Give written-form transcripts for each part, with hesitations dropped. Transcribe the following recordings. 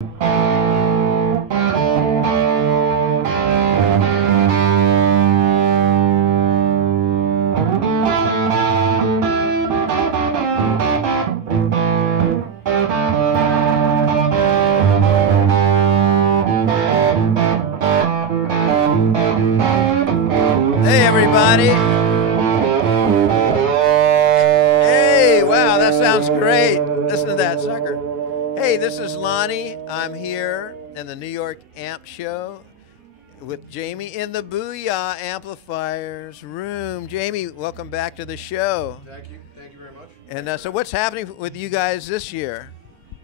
Hey, everybody. Hey, wow, that sounds great. Listen to that sucker. Hey, this is Lonnie. I'm here in the New York Amp Show with Jaimie in the Booya Amplifiers room. Jaimie, welcome back to the show. Thank you. Thank you very much. And so what's happening with you guys this year?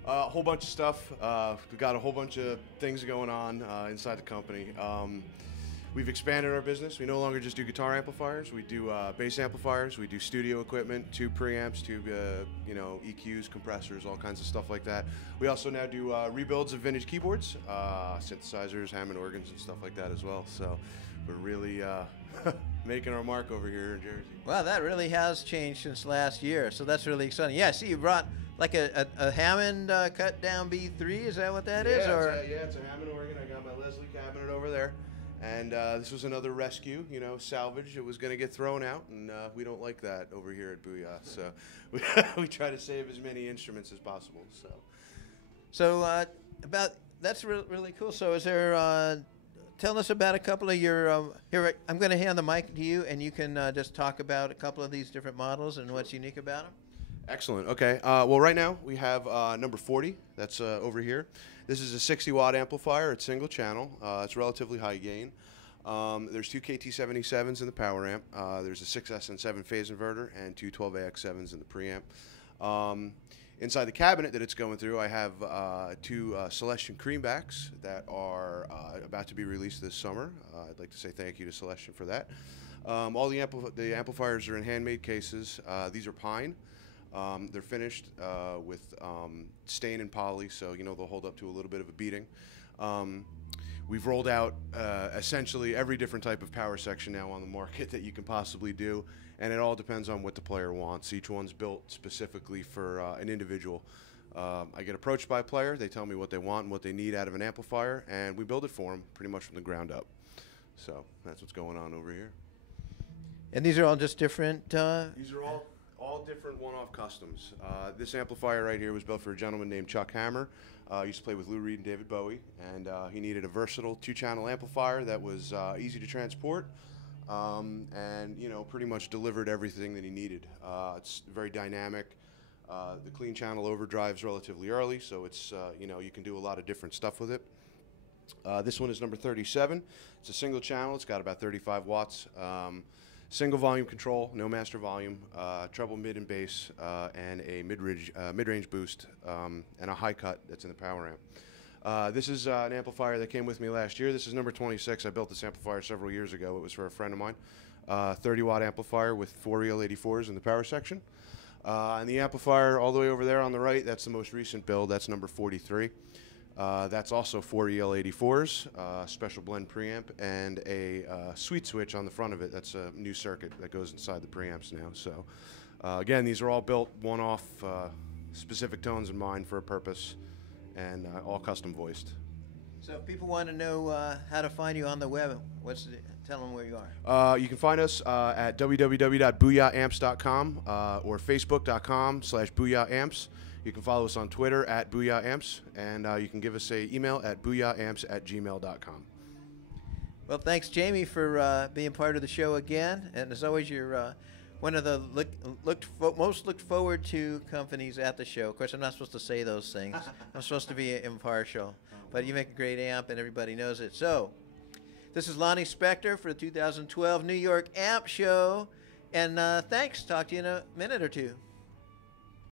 A whole bunch of stuff. We've got a whole bunch of things going on inside the company. We've expanded our business. We no longer just do guitar amplifiers. We do bass amplifiers. We do studio equipment, tube preamps, tube EQs, compressors, all kinds of stuff like that. We also now do rebuilds of vintage keyboards, synthesizers, Hammond organs, and stuff like that as well. So we're really making our mark over here in Jersey. Wow, that really has changed since last year. So that's really exciting. Yeah, I see you brought like a Hammond cut down B3. Is that what that is? Yeah, it's a Hammond organ. I got my Leslie cabinet over there. And this was another rescue, salvage. It was going to get thrown out, and we don't like that over here at Booya. So we try to save as many instruments as possible. So that's really cool. So is there? Tell us about a couple of your. Here, I'm going to hand the mic to you, and you can just talk about a couple of these different models and what's unique about them. Excellent. Okay. Well, right now we have number 40. That's over here. This is a 60-watt amplifier. It's single channel. It's relatively high gain. There's two KT77s in the power amp. There's a 6S and 7 phase inverter and two 12AX7s in the preamp. Inside the cabinet that it's going through, I have two Celestion Creambacks that are about to be released this summer. I'd like to say thank you to Celestion for that. All the amplifiers are in handmade cases. These are pine. They're finished with stain and poly, so they'll hold up to a little bit of a beating. We've rolled out essentially every different type of power section now on the market that you can possibly do, and it all depends on what the player wants. Each one's built specifically for an individual. I get approached by a player, they tell me what they want and what they need out of an amplifier, and we build it for them pretty much from the ground up. So that's what's going on over here. And these are all just different? These are all different one-off customs. This amplifier right here was built for a gentleman named Chuck Hammer. He used to play with Lou Reed and David Bowie, and he needed a versatile two-channel amplifier that was easy to transport and pretty much delivered everything that he needed. It's very dynamic. The clean channel overdrives relatively early, so it's you can do a lot of different stuff with it. This one is number 37. It's a single channel. It's got about 35 watts. Single volume control, no master volume, treble, mid, and bass, and a mid-range boost, and a high cut that's in the power amp. This is an amplifier that came with me last year. This is number 26. I built this amplifier several years ago. It was for a friend of mine. 30-watt amplifier with 4 EL84s in the power section. And the amplifier all the way over there on the right, that's the most recent build. That's number 43. That's also 4 EL84s, special blend preamp, and a sweet switch on the front of it. That's a new circuit that goes inside the preamps now. So again, these are all built one-off, specific tones in mind for a purpose, and all custom voiced. So if people want to know how to find you on the web, tell them where you are. You can find us at www.booyaamps.com or facebook.com/booyaamps. You can follow us on Twitter at BooyaAmps, and you can give us an email at booyaamps@gmail.com. Well, thanks, Jaimie, for being part of the show again. And as always, you're one of the most looked forward to companies at the show. Of course, I'm not supposed to say those things. I'm supposed to be impartial. But you make a great amp, and everybody knows it. So this is Lonnie Spector for the 2012 New York Amp Show. And thanks. Talk to you in a minute or two.